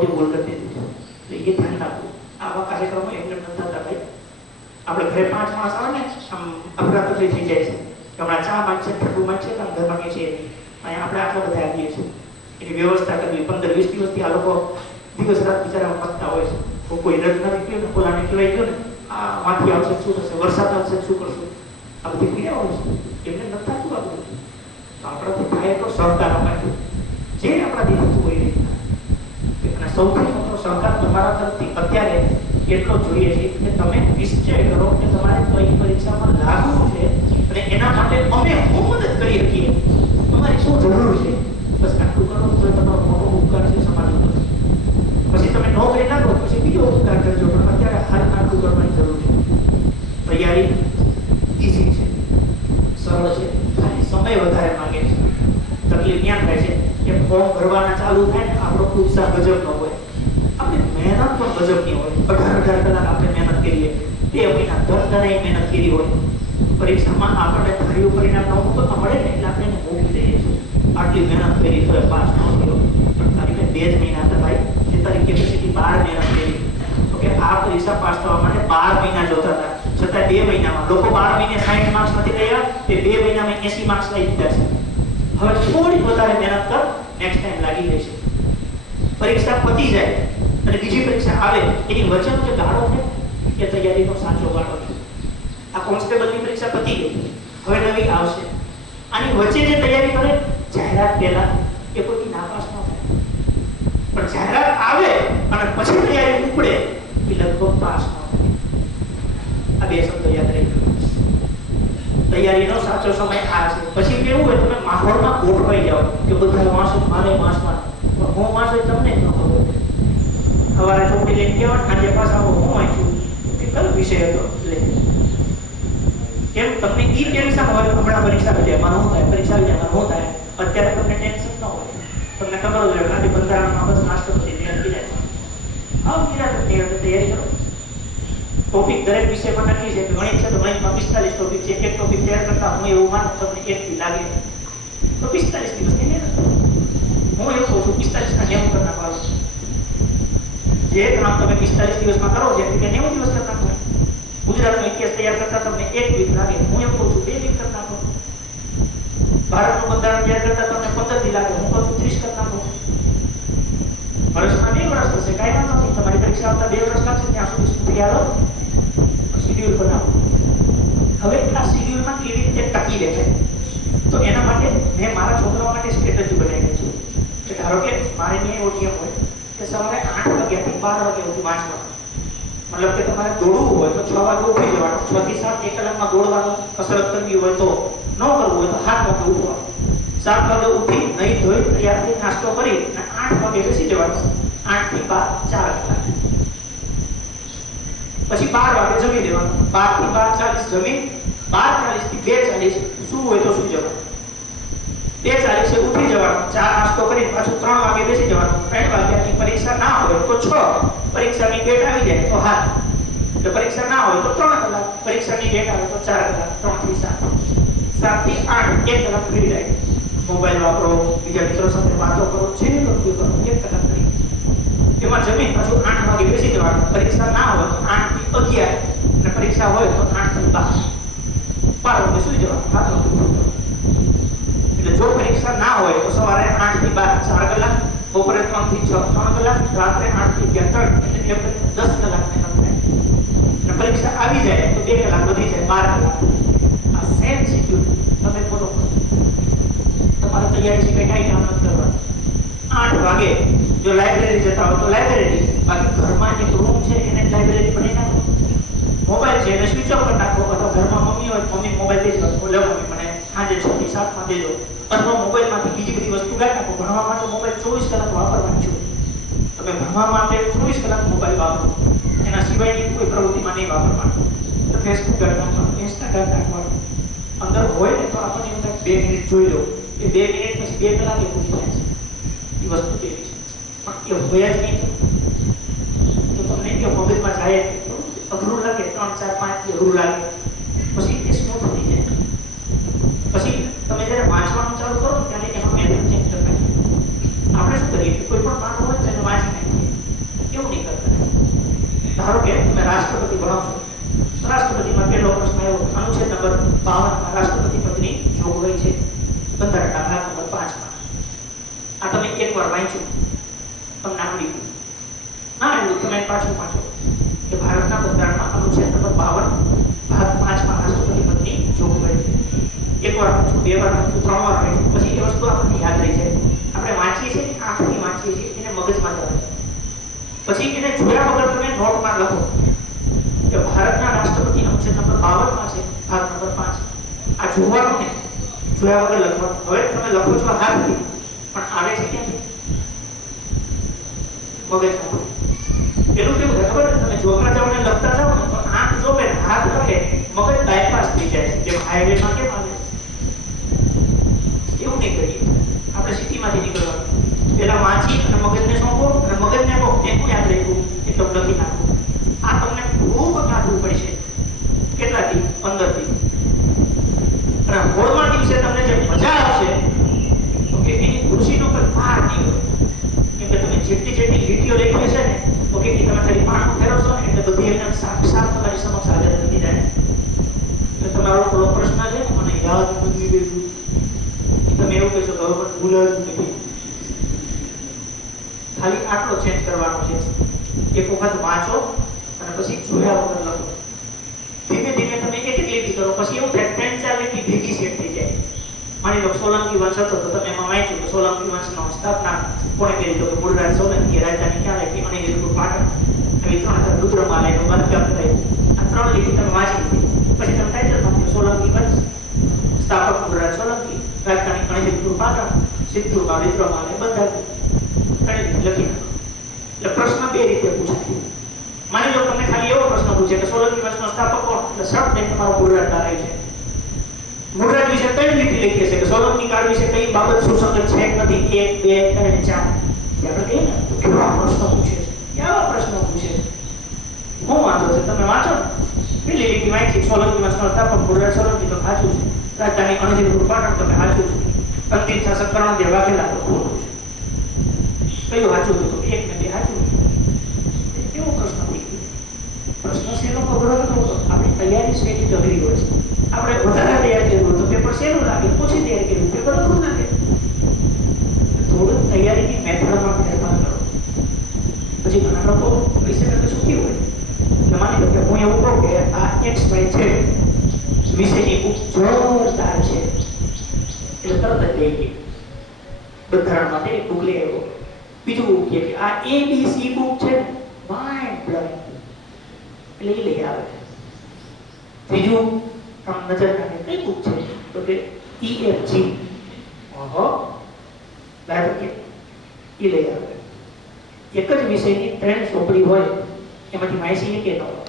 મોટી ભૂલ કરી દીધી છે. એ ધ્યાન રાખવું. આવા કાર્યક્રમો એમને ન થતા ભાઈ. આપણે ઘરે 5 માણસ આવે ને આમ અફરાતફરી થઈ જાય છે કે હમણાં ચા માંગશે, ઠંડુ માંગશે, તો ઘર માંગીએ છીએ. અહીંયા આપણે આટલા બધા આવીએ છીએ. એની વ્યવસ્થા કરવી. 15-20 દિવસથી આ લોકો દિવસ રાત બિચારા મતતા હોય છે. કોઈ રદ નથી ગયું ને, બોલાને કહેવાય ગયું ને, આ માથી આવશે શું થશે, વરસાદ આવશે શું કરશું, આ બધી ક્રિયાઓ છે. એમને ન થતું આ બધું. તો આપણાથી થાય તો સહકાર અપાય, જે આપણાથી થતું હોય એ. અને સૌથી મોટો સહકાર તમારા તરફથી અત્યારે એટલો જોઈએ છે કે તમે નિશ્ચય કરો કે તમારે કઈ પરીક્ષામાં લાગવું છે અને એના માટે અમે શું મદદ કરી શકીએ, તમારી શું જરૂર છે, બસ આટલું કરો તો તમારો મોટો ઉપકાર છે સમાજ ઉપર. પછી તમે નોકરી ના કરો પછી બીજો ઉપકાર કરજો, પણ અત્યારે હાલ આટલું કરવાની જરૂર છે. તૈયારી ઈઝી છે, સરળ છે, ખાલી સમય વધારે માંગે છે. તકલીફ ક્યાં થાય છે કે ફોર્મ ભરવાના ચાલુ થાય ને આપણો ઉત્સાહ ગજબનો હોય, આપણે મહેનત પણ ગજબની હોય. 18 કલાક આપણે મહેનત કરીએ, 2 મહિના 10 મહેનત કરી હોય, પરીક્ષામાં આપણને ધાર્યું પરિણામ ન મળે ને એટલે આપણે એને મૂકી દઈએ છીએ. આટલી મહેનત કરી તો પાસ ન થયો, પણ તારીખે 2 જ મહિના હતા ભાઈ, જે તારી કેપેસિટી 12 મહેનત કરી. તો કે આ પરીક્ષા પાસ થવા માટે 12 મહિના જોતા હતા, છતાં 2 મહિનામાં લોકો 12 મહિને 60 માર્ક્સ નથી ગયા, તે 2 મહિનામાં 80 માર્ક્સ લઈ દીધા છે. હવે થોડી વધારે મહેનત કર, નેક્સ્ટ ટાઈમ લાગી જશે. પરીક્ષા પતી જાય અને બીજી પરીક્ષા આવે, એની વચ્ચેનો જે ગાળો છે એ તૈયારીનો સાચો ગાળો છે. આ કોન્સ્ટેબલની પરીક્ષા પતી ગઈ, હવે નવી આવશે. આની વચ્ચે જે તૈયારી કરે, જાહેરાત પહેલા એ કોઈ નાપાસ ન થાય, પણ જાહેરાત આવે અને પછી તૈયારી ઉપડે એ લગભગ પાસ ન થાય. આ 2 શબ્દો યાદ રાખજો. તૈયારીનો સાચો સમય આ છે. પછી કેવું હોય, તમે માહોલમાં ગોઠવાઈ જાઓ કે બધા વાંચો, મારે વાંચવાનું, પણ હું વાંચો તમને ન ખબર. સવારે ચોપડી લઈને કહેવાનું, સાંજે પાછા આવો હું વાંચું કે કયો વિષય હતો લે. કેમ તમને ઈ ટેન્શન હોય, હમણાં પરીક્ષા આવી જાય, મારું શું થાય, પરીક્ષા આવી જાય, મારું શું થાય. અત્યારે તમને ટેન્શન ન હોય, તમને ખબર હોય કે આજે બંધારણમાં બસ રાષ્ટ્રપતિ તૈયાર થઈ જાય. આવ તૈયારી કરો. ટોપિક દરેક વિષયમાં નક્કી છે. ગણિત છે તો ગણિતમાં 45 ટોપિક છે. એક ટોપિક તૈયાર કરતા હું એવું માનું તમને 1 થી લાગે તો 45 દિવસની મહેનત. હું એવું કહું છું 45 ના 90 કરી નાખવાનું. જે કામ તમે 45 દિવસમાં કરો જેમ કે 90 દિવસ કરતા નાખો. ગુજરાતનો ઇતિહાસ તૈયાર કરતા તમને 1 વીક લાગે, હું એવું કહું છું 2 વીક કરતા નાખો. ભારતનું બંધારણ તૈયાર કરતા તમને 15 દી લાગે, હું કહું છું 30 કરતા નાખો. વર્ષમાં 2 વર્ષ થશે, કાંઈ વાંધો નહીં. તમારી પરીક્ષા આવતા 2 વર્ષ લાગશે, ત્યાં સુધી તૈયાર હો. શેડ્યુલ બનાવો. હવે આ શેડ્યુલમાં કેવી રીતે ટકી રહે તો એના માટે મેં મારા છોકરાઓ માટે સ્ટ્રેટેજી બનાવી છે. કે ધારો કે મારે નહીં ઓટીએમ હોય કે સવારે 8 વાગ્યાથી 12 વાગ્યા સુધી વાંચવાનું. મતલબ કે તમારે દોડવું હોય તો 6 વાગે ઉઠી જવાનું, 6 થી 7 1 કલાકમાં દોડવાનું. કસરત કરવી હોય તો, ન કરવું હોય તો 7 વાગે ઉઠવાનું. 7 વાગે ઉઠી નહીં ધોઈ તૈયાર થઈ નાસ્તો કરી અને 8 વાગે બેસી જવાનું. 8 થી 12 4 કલાક. પછી 12 વાગે જમી લેવાનું. 12 થી 12:40 જમી 12:40 થી 2:40 શું હોય તો સુઈ જવાનું. 2:40 ઉઠી જવાનું, ચા નાસ્તો કરી પાછું 3 વાગે બેસી જવાનું. 3 વાગ્યાની પરીક્ષા ના હોય તો 6, પરીક્ષાની ડેટ આવી જાય તો 7. જો પરીક્ષા ના હોય તો 3 કલાક, પરીક્ષાની ડેટ આવે તો 4 કલાક. 3 થી 7, 7 થી 8 1 કલાક ફ્રી ટાઈમ. મોબાઈલ વાપરો, બીજા મિત્રો સાથે વાતો કરો, જે કરવું કરો 1 કલાક ફ્રી. એમાં જમીન પાછું 8 વાગે બેસી જવાનું. પરીક્ષા ના હોય તો 8 થી 11 અને પરીક્ષા હોય તો 8 થી 12. 12 વાગે સુઈ જવાનું, 7 વાગે ઉઠવાનું. એટલે જો પરીક્ષા ના હોય તો સવારે 8 થી 12 4 કલાક, બપોરે 3 થી 6 3 કલાક, રાત્રે 8 થી 11 3, એટલે 10 કલાક મહેનત થાય. અને પરીક્ષા આવી જાય તો 2 કલાક વધી જાય 12 કલાક. આ સેમ શેડ્યુલ તમે ફોલો કરો. તમારે તૈયારી છે કઈ કામ નથી કરવાનું. 8 વાગે જો લાઇબ્રેરી જતા હોય તો લાઇબ્રેરી, બાકી ઘરમાં એક રૂમ છે એને લાઇબ્રેરી બનાવી નાખો. મોબાઈલ છે એને સ્વિચ ઓફ કરી નાખો. અથવા ઘરમાં મમ્મી હોય મમ્મી મોબાઈલ દઈ દો, બોલો મમ્મી મને સાંજે 6 થી 7 માં દેજો. અથવા મોબાઈલમાંથી બીજી બધી વસ્તુ કાઢી નાખો. ભણવા માટે મોબાઈલ 24 કલાક વાપરવાનું છે. તમે ભણવા માટે 24 કલાક મોબાઈલ વાપરો, એના સિવાયની કોઈ પ્રવૃત્તિમાં નહીં વાપરવાનું. તો ફેસબુક કાઢી નાખવાનું, ઇન્સ્ટાગ્રામ નાખવાનું. અંદર હોય ને તો આપણને એવું થાય 2 મિનિટ જોઈ લો. એ 2 મિનિટ પછી 2 કલાક એ પૂરી જાય છે. એ વસ્તુ કેવી છે પણ એ હોય જ નહીં તો તમને એ મગજમાં જાય અઘરું લાગે. 3 4 5 થી અઘરું લાગે, પછી એ સ્મૂથ થઈ જાય. પછી તમે જ્યારે વાંચવાનું ચાલુ કરો ત્યારે એનો મેથડ ચેન્જ કરી નાખીએ. આપણે શું કરીએ કોઈ પણ પાઠ હોય તો એને વાંચી નાખીએ. રાષ્ટ્રપતિ ભણાવશો. રાષ્ટ્રપતિમાં પહેલો પ્રશ્ન આવ્યો અનુચ્છેદ નંબર 52 રાષ્ટ્રપતિ પદની જોગવાઈ છે બંધારણના ભાગ નંબર 5 માં. આ તમે એકવાર વાંચ્યું તમને આવડી ગયું. ના એવું તમે પાછું વાંચો કે ભારતના બંધારણમાં અનુચ્છેદ નંબર 52 ભાગ 5 માં રાષ્ટ્રપતિ પદની જોગવાઈ છે. એકવાર વાંચું, બે વાર વાંચું, 3 વાર વાંચું, પછી એ વસ્તુ આપણને યાદ રહી જાય. આપણે વાંચીએ છીએ આંખથી વાંચીએ છીએ એને મગજમાં જવા જાય. પછી એને જોયા વગર તમે નોટમાં લખો કે ભારતના રાષ્ટ્રપતિ અનુચ્છેદ નંબર 52 માં છે ભાગ નંબર 5. આ જોવાનું ને જોયા વગર લખવાનું. હવે તમે લખો છો હાથથી પણ આવે છે ક્યાંથી? મગજમાં. પેલું કેવું છે ખબર? તમે જોવા જાવ ને લખતા જાવ ને તો આંખ જોવે હાથ લખે મગજ બાયપાસ થઈ જાય છે. જેમ હાઈવેમાં કેમ આવે એવું નહીં કરીએ. આપણે સિટીમાંથી નીકળવાનું પેલા વાંચી અને મગજને સોંપો અને મગજને કહો એટલું યાદ રાખ્યું એટલું લખી નાખો. આ તમને ખૂબ કાઢવું પડશે. કેટલાથી? 15 થી. અને હોળમાં દિવસે તમને જે મજા આવશે તો કે એની ખુશીનો કોઈ પાર નહીં હોય. કેમ કે તમે જેટલી લીટીઓ લખી છે ને તો કે તમે ખાલી પાણું ફેરવશો ને એટલે બધી એમને સાક્ષાત તમારી સમક્ષ હાજર થઈ જાય. એટલે તમારો પેલો પ્રશ્ન છે ને મને યાદ નથી રહેતું તમે એવું કહેશો તો હવે પણ ભૂલાતું નથી. ખાલી આટલો ચેન્જ કરવાનો છે. એક વખત વાંચો અને પછી જોયા વગર લખો. ધીમે ધીમે તમે એક એક લીટી કરો પછી એવું થાય 3-4 લીટી ભેગી સેટ થઈ જાય. માની લો સોલંકી વંશ હતો તો તમે એમાં વાંચ્યું કે સોલંકી વંશનો સ્થાપના કોણે કરી? તો મૂળરાજ સોલંકી રાજધાની ક્યાં રાખી? અણહિલપુર પાટણ. આવી 3 રુદ્રમાલાનું બાંધકામ થયું. આ 3 લીટી તમે વાંચી લીધી પછી તમે ટાઇટલ વાંચ્યું સોલંકી વંશ, સ્થાપક મૂળરાજ સોલંકી, રાજધાની અણહિલપુર પાટણ, સિદ્ધપુરમાં રુદ્રમાલા બંધાવી. લખી. એટલે પ્રશ્ન બે રીતે પૂછાય. માની લો તમને ખાલી એવો પ્રશ્ન પૂછે કે સોલંકી વંશનો સ્થાપક કોણ? એટલે શબ્દ એ તમારો મૂળરાજ તારાય છે. મૂળરાજ વિશે કઈ લીટી લખી છે કે સોલંકી કાળ વિશે કઈ બાબત સુસંગત છે કે નથી? 1, 2, 3, 4. આપણે કહીએ ને કેવા પ્રશ્ન પૂછે છે, કેવા પ્રશ્ન પૂછે છે. હું વાંધો છે તમે વાંચો ને. પેલી લીટી વાંચી સોલંકી વંશનો સ્થાપક મૂળરાજ સોલંકી તો સાચું છે. રાજધાની અણહિલપુર પાટણ તમે સાચું છે. અંતિમ શાસક કર્ણદેવ વાઘેલા તો ખોટું છે. કયું વાંચું હતું? 1 ને 2 સાચું. કેવો પ્રશ્ન થઈ ગયો? પ્રશ્ન શેનો ખબર હતો? આપણી તૈયારી શૈલી અઘરી હોય છે. આપણે વધારે તૈયાર કર્યું તો પેપર શેનું લાગે? ઓછી તૈયાર કર્યું પેપર અઘરું લાગે. થોડું તૈયારીની મેથડમાં ફેરફાર કરો. પછી ઘણા લોકો પૈસા કરતા સુખી હોય. માની લો કે હું એવું કહું કે આ XY છે વિષયની બુક જોરદાર છે એટલે તરત જ લઈ ગઈ. બંધારણ માટે એક બુક લઈ આવ્યો. બીજું કે આ ABC બુક છે માઇન્ડ બ્લોઇંગ એટલે એ લઈ આવે. ત્રીજું આમ નજર નાખે કઈ બુક છે તો કે EFG ઓહો લાગે કે એ લઈ આવે. એક જ વિષયની 3 ચોપડી હોય એમાંથી માહિતી કે ન હોય